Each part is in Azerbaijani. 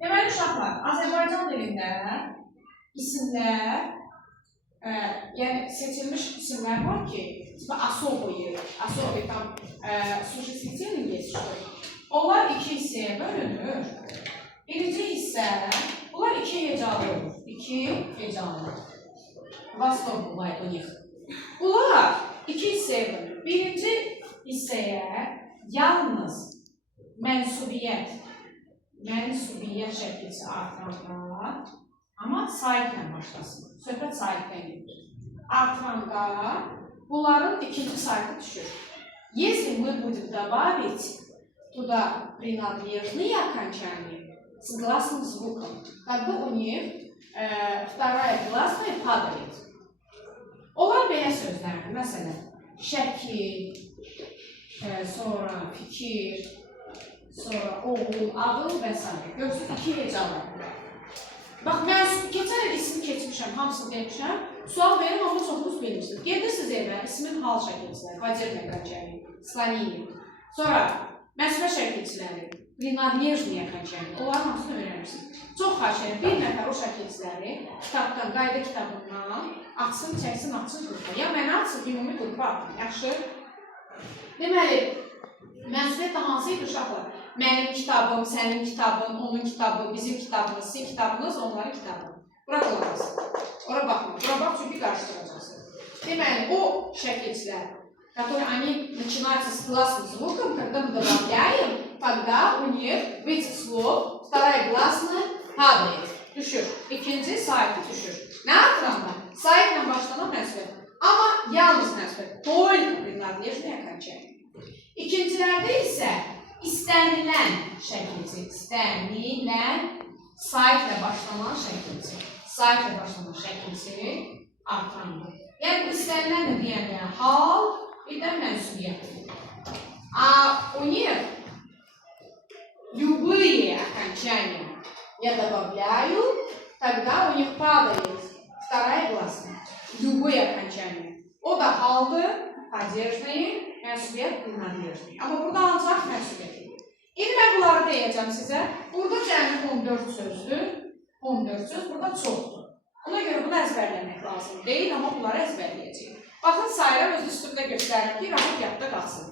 Deməli, uşaqlar, Azərbaycan dilində isimlər, yəni seçilmiş isimlər var ki, особые там существительные есть, что ли? Onlar iki hissəyə bölünür. Birinci hissə, bunlar iki hecalı olur. İki hecalı. Vostok buvayet у них. Bunlar iki hissəyə bölünür. Birinci hissəyə yalnız mənsubiyyət şəkilsi artıranda, amma saitlə başlasın. Söhbət saitlə gedir. Artıranda bunların ikinci saiti düşür. Если мы будем добавить туда принадлежные окончания с гласным звуком, тогда у них вторая гласная падает. Onlar belə sözlərdir. Məsələn, şəkil, sonra fikir, sonra oğul, ağıl və s. Görürsünüz, iki hecalar. Bax, mən keçən il ismi keçmişəm, hamısını demişəm. Sual verim, amma çoxunuz bilmirsiniz. Gedirsiniz evə, ismin hal şəkilçiləri, Qadir Məqancəli, Slanini. Sonra məsbə şəkilçiləri, Prinaдлежные окончания, onların hamısını öyrənirsiniz. Çox xahiş edirəm, bir nəfər o şəkilçiləri kitabdan, qayda kitabından açsın, çəksin, açsın qrupa. Ya mənə açsın, ümumi qrupa atın, yaxşı? Deməli, məsuliyyət hansı idi uşaqlar? Mənim kitabım, sənin kitabın, onun kitabı, bizim kitabımız, sizin kitabınız, onların kitabı. Bura qulaqasın. Ora baxma. Bura bax, çünki qarşıdıracaqsın. Deməli, o şəkilçilər, которые они начинаются с гласным звуком, когда мы добавляем, тогда у них в этих слов вторая гласная падает. Düşür. İkinci saiti düşür. Nə artıranda? Saitlə başlanan məsuliyyət. Amma yalnız məsuliyyət. Только принадлежные окончания. İkincilərdə isə istənilən şəkilçi, saitlə başlanan şəkilçi artırandır. Yəni, bu istənilən də deyəndə hal, bir də mənsubiyyət. У них любые окончания я добавляю, тогда у них падает вторая гласная. Любые окончания. O da haldır, падежные, mənsubiyyət, принадлежные. Amma burada ancaq mənsubiyyət edir. İndi mən bunları deyəcəm sizə. Burada cəmi 14 sözdür. 14 söz burada çoxdur. Ona görə bunu əzbərləmək lazım deyil, amma bunları əzbərləyəcəyik. Baxın, sayıram, öz üstümdə göstərim ki, rahat yadda qalsın.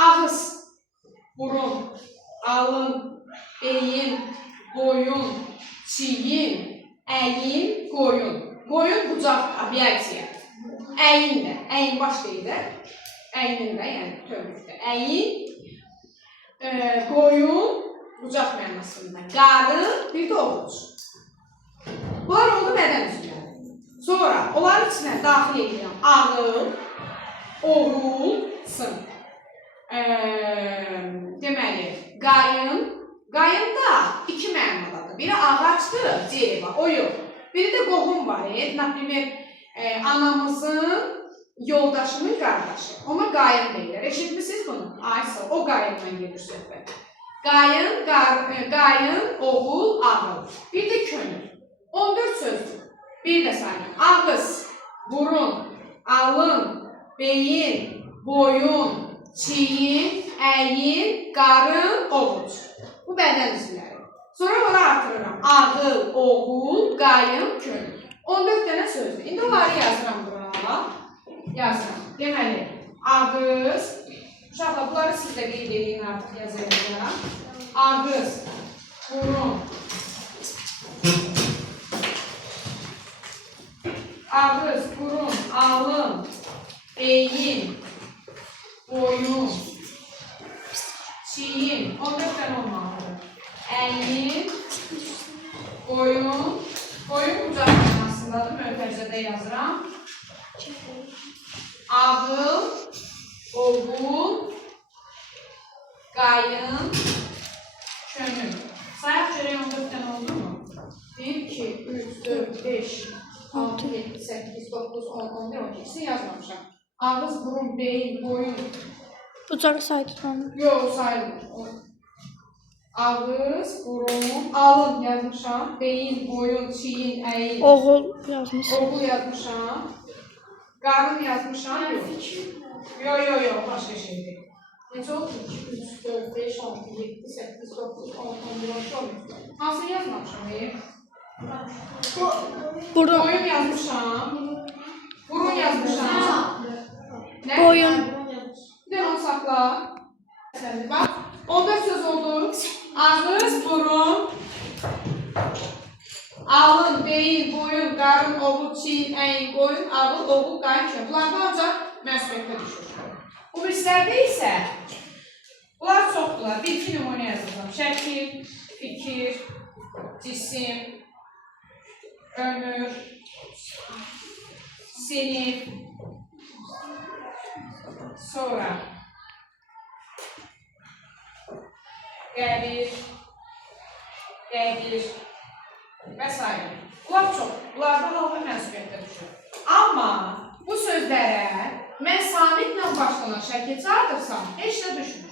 Ağız, burun, alın, beyin, boyun, çiyin, əyin, qoyun. Qoyun bucaq, abiyatsiya. Əyin də, əyin baş deyilər. Əyinin də, yəni bütövlükdə. Əyin, qoyun, bucaq mənasında. Qarın, bir də ovuc. Bunlar oldu bədən üzvləri. Sonra onların içinə daxil edirəm ağıl, oğul, sın. Deməli, qayın. Qayın da iki mənadadır. Biri ağacdır, derevo, o yox. Biri də qohum var. Например, anamızın yoldaşının qardaşı. Ona qayın deyirlər. Eşitmisiniz bunu? Aysa, o qayından gedir söhbət. Qayın, oğul, ağıl. Bir də könül. 14 sözdür. Bir də sayın. Ağız, burun, alın, beyin, boyun, çiyin, əyin, qarın, ovuc. Bu bədən üzvləri. Sonra ora artırıram. Ağıl, oğul, qayın, könül. 14 dənə sözdür. İndi onları yazıram bura. Yazıram. Deməli, ağız. Uşaqlar, bunları siz də qeyd edin artıq yazayacaq. Ağız, burun, ağız, burun, alın, beyin, boyun, çiyin, 14 tane olmalıdır. Əyin, boyun bucaq mənasındadır, möhtərizədə yazıram. Ağıl, oğul, qayın, könül. Sayaq görək 14 tane oldu mu? 1, 2, 3, 4, 5, 6, 7, 8, 9, 10, 11, 12. İkisini yazmamışam. Ağız, burun, beyin, boyun. Bucaq saydı sonra. Yox, sayılmır. Ağız, burun, alın yazmışam. Beyin, boyun, çiyin, əyin. Oğul yazmışam. Oğul yazmışam. Qarın yazmışam. Yox, başqa şeydir. Necə oldu? 2, 3, 4, 5, 6, 7, 8, 9, 10, 11, 12, 13. Hansını yazmamışam? Bəli. Burun. Boyun yazmışam. Burun yazmışam. Nə? Boyun. Bir də onu saxla. Bax, 14 söz oldu. Ağız, burun, alın, beyin, boyun, qarın, ovuc, çiyin, əyin, boyun, ağız, ovuc, qayın, kişi. Bunlarda ancaq məsuliyyətdə düşür. Bu birislərdə isə bunlar çoxdurlar. Bir-iki nümunə yazılacaq. Şəkil, fikir, cisim, ömür, sinif, sonra qəbir, qədir və s. Bunlar çox. Bunlarda halqa mənsubiyyətdə düşür. Amma bu sözlərə mən samitlə başlanan şəkil çağırdırsam, heç nə düşmür.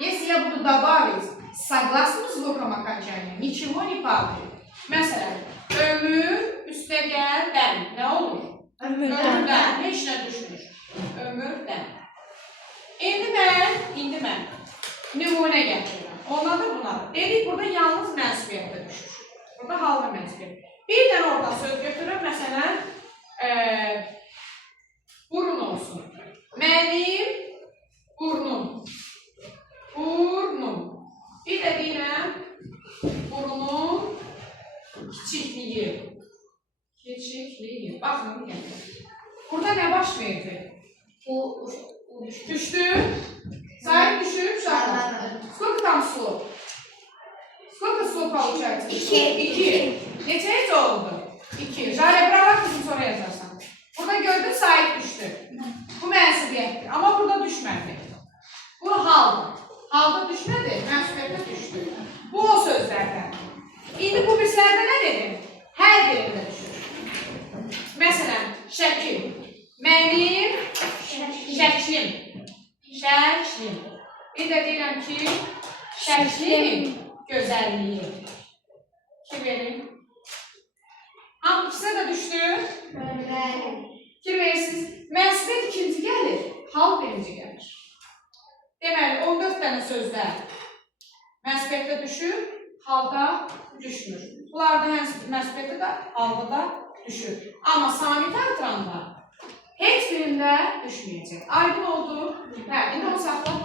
Если я буду добавить согласную звуком окончания, ничего не падает. Məsələn, ömür, üstəgəl, nə olur? Ömürdən, heç nə düşmür. Ömürdən. İndi mən nümunə gətirirəm. Ondan da bunlar. Dedik, burada yalnız mənsubiyyətdə düşür. Burada halqa mənsubiyyət. Bir dənə oradan söz götürür, məsələn, burun olsun. Mənim burnum. Burnum. Bir də deyirəm, burnum kiçikliyi. Kiçikliyi. Baxın, bir dənə. Burada nə baş verdi? Düşdü. Sahip düşüp şartlar. Сколько там слов? Сколько слов получается? 2. Neçə oldu? 2. Jale bırak kızım sonra yazarsan. Burada gördün sahip düştü. Bu mənsubiyyətdir. Ama burada düşmədi. Bu hal. Halda düşmədi, mənsubiyyətdə düşdü. Bu o sözlərdən. İndi bu birislərdə nə dedim? Hər birində düşür. Məsələn, şəkil. Mənim şəklim. Şəklim. Bir də deyirəm ki, şəklim gözəlliyi. Ki verin. Hamı ikisinə də düşdü. Ki verirsiniz. Mənsubiyyət ikinci gəlir, hal birinci gəlir. Deməli, 14 dənə sözlər mənsubiyyətdə düşür, halda düşmür. Bunlarda mənsubiyyətdə də, halda da düşür. Amma samit artıranda heç birində düşməyəcək. Aydın oldu. Hə, indi onu saxla.